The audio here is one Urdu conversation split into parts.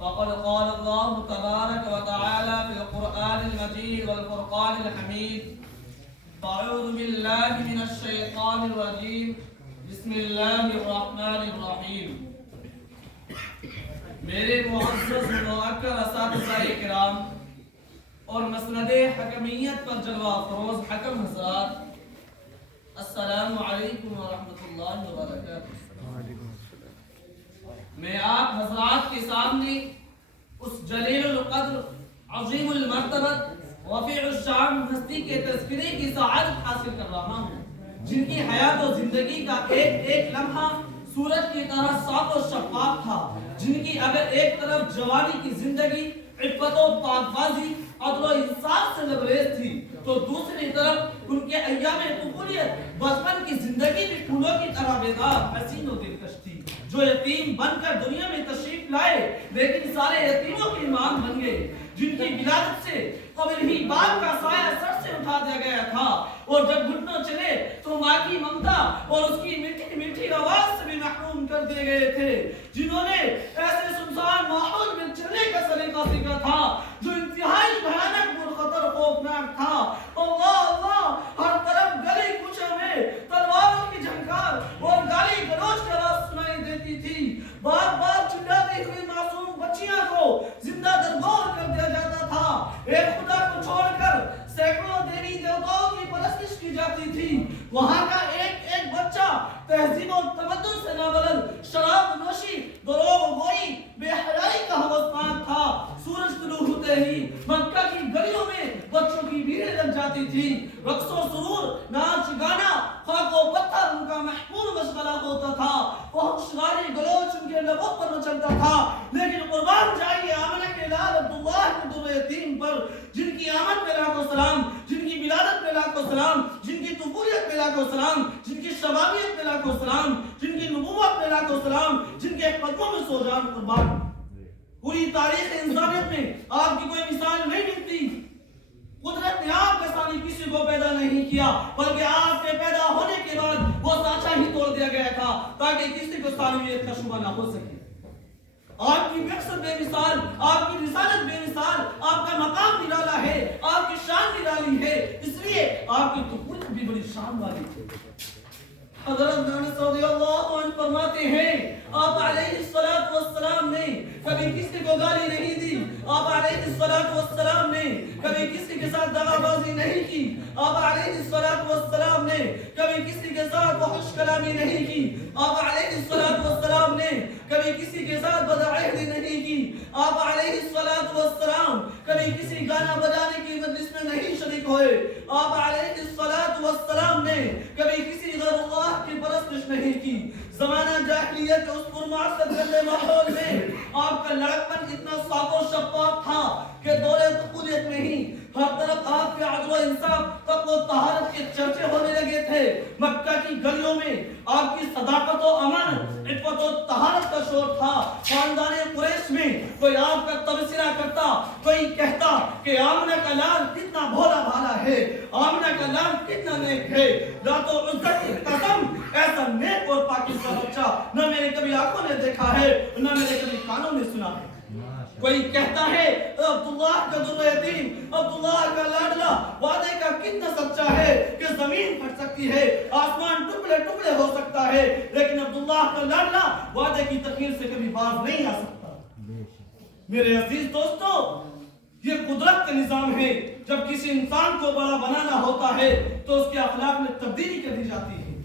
فقد قال الله تبارك وتعالى في القرآن المجيد والفرقان الحميد: أعوذ بالله من الشيطان الرجيم، بسم اللہ الرحمن الرحیم۔ میرے معزز منعقد اساتذہ کرام اور مسند حکمیت پر جلوہ فروز حکم حضرات، السلام علیکم ورحمۃ اللہ وبرکاتہ۔ میں آپ حضرات کے سامنے اس جلیل القدر، عظیم المرتبت، رفیع الشان ہستی کے تذکرے کی سعادت حاصل کر رہا ہوں، جن کی حیات و زندگی کا ایک ایک لمحہ سورج کی طرح صاف و شفاف تھا، جن کی اگر ایک طرف جوانی کی زندگی عفت و پاکبازی، عدل و انصاف سے لبریز تھی، تو دوسری طرف ان کے ایام طفولیت، بچپن کی زندگی بھی پھولوں کی طرح بیدار، حسین و دلکش تھی، جو یتیم بن کر دنیا میں تشریف لائے لیکن سارے یتیموں کے امام بن گئے، جن کی ولادت سے قبل ہی باپ کا سایہ سر سے اٹھا دیا گیا تھا، اور جب گھٹنوں چلے تو ماں کی ممتا اور اس کی میٹھی میٹھی آواز سے بھی محروم کر دیے گئے تھے، جنہوں نے ایسے سنسان ماحول میں چلنے کا سلیقہ سیکھا تھا جو انتہائی بھیانک پرخطر خوفناک تھا۔ اللہ اللہ، ہر طرف گلی کوچوں میں تلواروں کی جھنکار اور گالی گلوچ کی آواز سنائی دیتی تھی، بار بار چلاتی ہوئی معصوم بچیاں کو زندہ درگور کر دیا جاتا تھا، ایک خدا کو چھوڑ کر سینکڑوں دیوی دیوتاؤں کی پرستش کی جاتی تھی، وہاں کا ایک ایک بچہ تہذیب و تمدن سے نابلد، شراب نوشی، دروغ گوئی، بے حیائی کا ہوسمند تھا۔ سورج طلوع ہوتے ہی مکہ کی گلیوں میں بچوں کی بھیڑیں لگ جاتی تھی، رقص و سرور، ناچ گانا، خاک و پتھر ان کا محفوظ مشغلہ ہوتا تھا، ہوشیاری گلوچ ان کے لبوں پر مچلتا تھا، لیکن قربان جائیے آمنہ کے لال عبداللہ کے در یتیم پر، جن کی آمد پہ لاکھوں سلام، جن کی ولادت پہ لاکھوں سلام، جن کی طفولیت پہ لاکھوں سلام، جن کی شبابیت پہ لاکھوں سلام، جن کی نبوت پہ لاکھوں سلام، جن کے قدموں میں سو جان قربان۔ پوری تاریخ انسانیت میں آپ کی کوئی مثال نہیں ملتی، قدرت نے آپ کے سامنے کسی کو پیدا نہیں کیا، بلکہ آپ کے پیدا ہونے کے بعد وہ سانچہ ہی توڑ دیا گیا تھا تاکہ کسی کو ثانویت کا شبہ نہ ہو سکے۔ آپ کی مقصد بے مثال، آپ کی رسالت بے مثال، آپ کا مقام نرالا ہے، آپ کی شان نرالی ہے، اس لیے آپ کی طفولیت بھی بڑی شان والی تھی۔ حضرت انس رضی اللہ عنہ فرماتے ہیں آپ علیہ السلام نے کبھی کسی کو گالی نہیں دی، آپ علیہ السلام نے کبھی کسی کے ساتھ دغا بازی نہیں کی، آپ علیہ السلام نے کبھی کسی کے ساتھ فحش کلامی نہیں کی، آپ علیہ السلام نے کبھی کسی کے ساتھ بدعہدی نہیں کی، آپ علیہ السلام کبھی کسی گانا بجانے کی مجلس میں نہیں شریک ہوئے، آپ علیہ السلام نے کبھی کسی غیر اللہ کی پرستش نہیں کی۔ زمانہ جاہلیت کے اس پرمعصیت گندے ماحول میں آپ کا لڑکپن اتنا صاف و شفاف تھا کہ دور طفولیت میں ہی ہر طرف آپ کے عدل و انصاف، تقوی و طہارت کے چرچے ہونے لگے تھے۔ مکہ کی گلیوں میں آپ کی صداقت و امانت، عفت و طہارت کا شور تھا۔ خاندان قریش میں کوئی آپ کا تبصرہ کرتا، کوئی کہتا کہ آمنہ کا لال کتنا بھولا بھالا ہے، آمنہ کا لال کتنا نیک ہے، لات و عزا کی قسم ایسا نیک اور پاکیزہ بچہ نہ میرے کبھی آنکھوں نے دیکھا ہے نہ میرے کبھی کانوں نے سنا ہے۔ کوئی کہتا ہے عبداللہ کا در یتیم، عبداللہ کا لاڈلا وعدے کا کتنا سچا ہے کہ زمین پھٹ سکتی ہے، آسمان ٹکڑے ٹکڑے ہو سکتا ہے، لیکن عبداللہ کا لاڈلا وعدے کی تخیر سے کبھی باز نہیں آ سکتا۔ میرے عزیز دوستو، یہ قدرت کا نظام ہے، جب کسی انسان کو بڑا بنانا ہوتا ہے تو اس کے اخلاق میں تبدیلی کر دی جاتی ہے،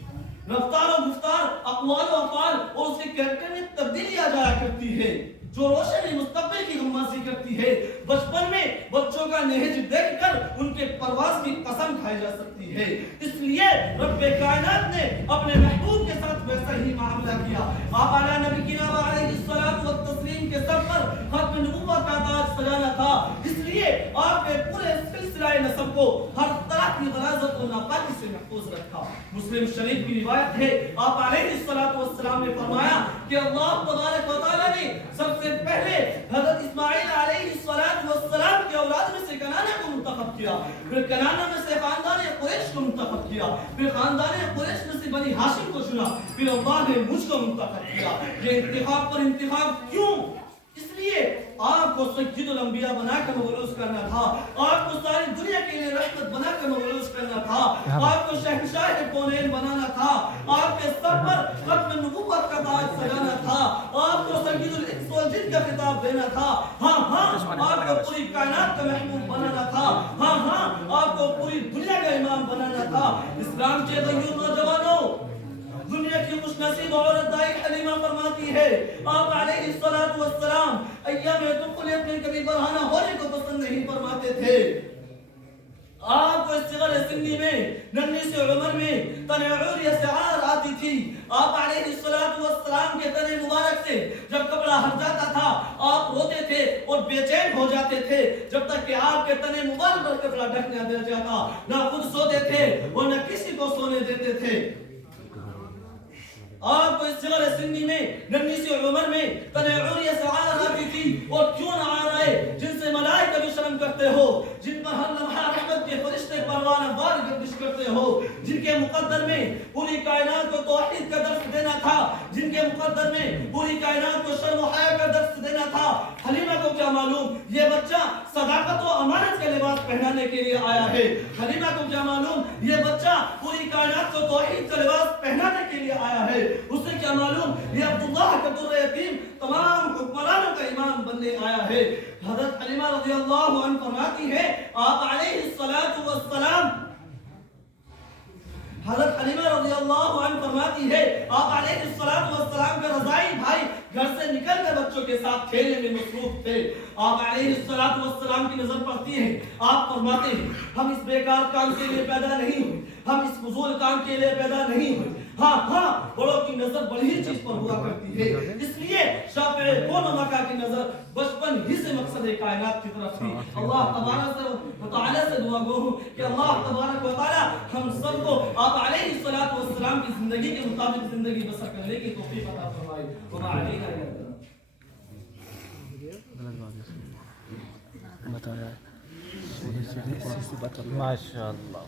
رفتار و گفتار، اقوال و افعال اور اس کے کریکٹر میں تبدیلی آ جایا کرتی ہے، جو روشنی مستقبل کی غمازی کرتی ہے۔ بچپن میں بچوں کا نہج دیکھ کر ان کے پرواز کی قسم کھائی جا سکتی ہے، اس لیے رب کائنات نے اپنے محبوب کے ساتھ ویسا ہی معاملہ کیا۔ آپ اعلیٰ نبی کی نام علیہ الصلوۃ والتسلیم کے سر پر ختم نبوت کا تاج سجانا تھا، اس لیے آپ کے پورے سلسلہ نسب کو ہر طرح کی غلاظت و ناپاکی سے محفوظ رکھا۔ مسلم شریف کی روایت ہے، آپ علیہ السلام نے فرمایا کہ اللہ تبارک و تعالیٰ نے سب سے پہلے حضرت اسماعیل علیہ السلام کی اولاد میں سے کنانہ کو منتخب کیا، پھر کنانہ میں سے خاندان قریش کو منتخب کیا، پھر خاندان قریش میں سے بنی ہاشم کو چنا، پھر اللہ نے مجھ کو منتخب کیا۔ یہ انتخاب پر انتخاب کیوں؟ اس لیے آپ کو سید الانبیاء بنا کر مبعوث کرنا تھا، آپ کو ساری دنیا کے لیے رحمت بنا کر مبعوث کرنا تھا، آپ کو شہنشاہ کونین بنانا تھا، آپ کے سر پر ختم نبوت کا تاج سجانا تھا، آپ کو سید الانس والجن کا خطاب دینا تھا، ہاں آپ کو پوری کائنات کا محبوب بنانا تھا، ہاں آپ کو پوری دنیا کا امام بنانا تھا۔ اسلام کے غیور نوجوانوں، دنیا کی خوش نصیب عورت دائی حلیمہ فرماتی ہے آپ علیہ السلام ایام دخل اپنے کبھی برہنہ ہونے کو پسند نہیں فرماتے تھے۔ آپ کو اس صغر سنی میں، ننھی سے عمر میں تن عوریہ سے عار آتی تھی، آپ علیہ السلام کے تن مبارک سے جب کپڑا ہٹ جاتا تھا آپ روتے تھے اور بے چین ہو جاتے تھے، جب تک کہ آپ کے تن مبارک پر کپڑا ڈھک نہ دے جاتا، نہ خود سوتے تھے اور نہ کسی کو سونے دیتے تھے۔ آپ کو اس صغر سنی میں، ننھی سی عمر میں تن عوریہ سے عار آتی تھی، اور کیوں نہ عار آئے جن سے ملائکہ بھی شرم کرتے ہو، جن پر ہر لمحہ رحمت کے فرشتے پروانہ وار گردش کرتے ہو، جن کے مقدر میں پوری کائنات کو توحید کا درس دینا تھا، جن کے مقدر میں پوری کائنات کو شرم و حیا کا درس دینا تھا۔ حلیمہ کو کیا معلوم یہ بچہ صداقت و امانت کا لباس پہنانے کے لیے آیا ہے، حلیمہ کو کیا معلوم یہ بچہ پوری کائنات کو توحید کا لباس پہنانے کے لیے آیا ہے، اسے کیا معلوم یہ عبداللہ کا در یتیم تمام حکمرانوں کا امام بننے آیا ہے۔ حضرت حلیمہ رضی اللہ عنہ فرماتی ہے آپ علیہ السلام، حضرت حلیمہ رضی اللہ عنہ فرماتی ہے آپ علیہ السلام کا رضائی بھائی گھر سے نکل کر بچوں کے ساتھ کھیلنے میں مصروف تھے۔ آپ علیہ السلام کی نظر پڑتی ہے، آپ فرماتے ہیں ہم اس بیکار کام کے لیے پیدا نہیں ہوئے، ہم اس فضول کام کے لیے پیدا نہیں ہوئے، ہاں بڑوں کی نظر بڑی ہی چیز پر ہوا کرتی ہے، اس لیے شافع کون و مکہ کی نظر بچپن ہی سے مقصد کائنات کی طرف تھی۔ اللہ تبارک و تعالی سے دعا گو ہوں کہ اللہ تبارک و تعالی ہم سب کو آپ علیہ السلام کی زندگی کے مطابق زندگی بسر کرنے کی توفیق عطا فرمائے۔ وما علینا الا البلاغ۔ ماشاء اللہ۔